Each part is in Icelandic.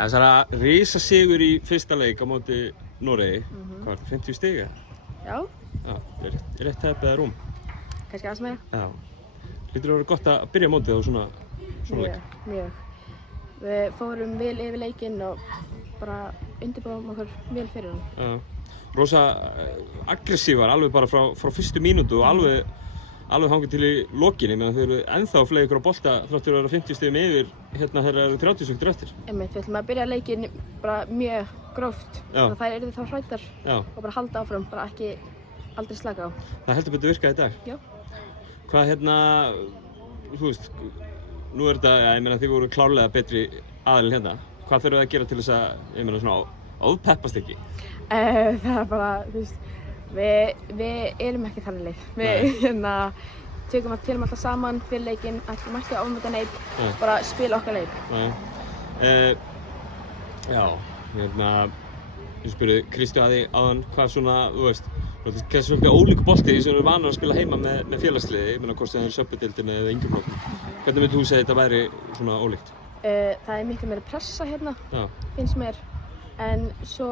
Þessara risasigur í fyrsta leik á móti Noregi. Hvað var þetta, 50 stig eða? Já. Já, rétt tæp eða rúm. Kannski aðeins meira. Já. Hlýtur að vera gott að byrja mótið á svona leik. Mjög. Við fórum vel yfir leikinn og bara undirbúum okkur vel fyrir hann. Já. Rosa aggressívar alveg bara frá fyrstu mínútu og alveg hangið til í lokinni meðan þau eru ennþá að fleygja ykkur á bolta þrátt fyrir að vera 50 stigum yfir hérna þegar það eru 30 sekúndur eftir. Einmitt, við ætlum að byrja leikinn bara mjög gróft. Já. Þannig að þær yrðu þá hræddar Já. og bara halda áfram, bara ekki aldrei slaka á. Það heldur betur virkað í dag. Já. Hvað þú veist, nú er þetta, ég meina þið voru klárlega betri aðilinn hérna. Hvað þurfum við að gera til þess að, ég meina svona, ofpeppast ekki? Það er bara, þú veist, við erum ekki þannig lið. Við tökum alltaf saman fyrir leikinn, ætlum ekki að ofmeta neitt, bara spila okkar leik. Já, ég spurði Kristján að því áðan hvað svona, þú veist, þetta er svolítið ólíkur bolti sem við erum vanir að spila heima með félagsliði, ég meina hvort það er söpudildinni eða yngri flokkum. Hvernig myndir þú segja þetta væri svona ólíkt? Það er miklu meiri pressa hérna, finnst mér, en svo,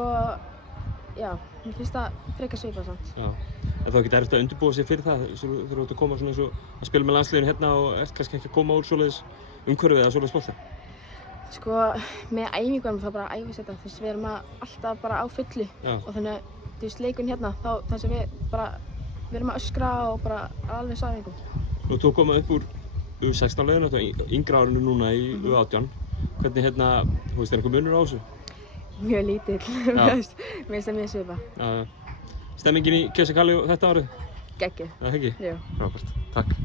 já, mér finnst það frekar svipað samt. Já, en þá er ekkert erfitt að undirbúa sig fyrir það þegar þú ert að koma svona eins og að spila með landsliðinu hérna og ert kannski ekki að koma úr svoleiðis umhverfið eða svoleiðis bolta? Sko, með æfingunum þá bara æfisetta, þú veist, við erum alltaf bara á fullu og þannig að, þú veist, leikun hérna, þá þess að við erum að öskra og bara alveg sæfingum. Nú þú komað upp úr U16 leiðinu, þetta er yngra árinu núna í U18. Hvernig þú veist, er einhver munur á þessu? Mjög lítill, mér finnst það mjög svipað. Stemmingin í Kjössi Kalli þetta árið? Geggjuð. Það ekki? Jú. Frábært, takk.